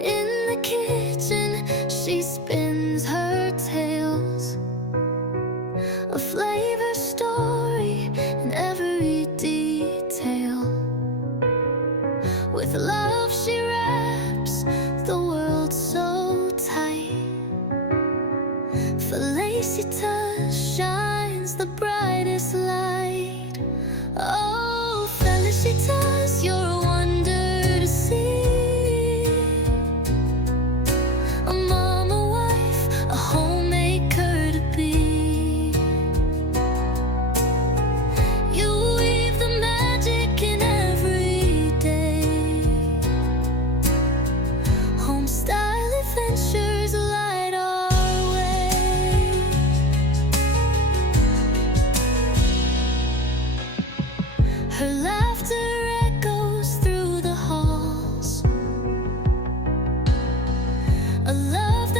In the kitchen, she spins her tales, a flavor story in every detail. With love she wraps the world so tight. Felicitas shines the brightest light. Oh, Felicitas, you're a wonder to see. A mom, a wife, a homemaker to be. You weave the magic in every day. Home-style adventures light our way. Her laughter echoes through the halls, a love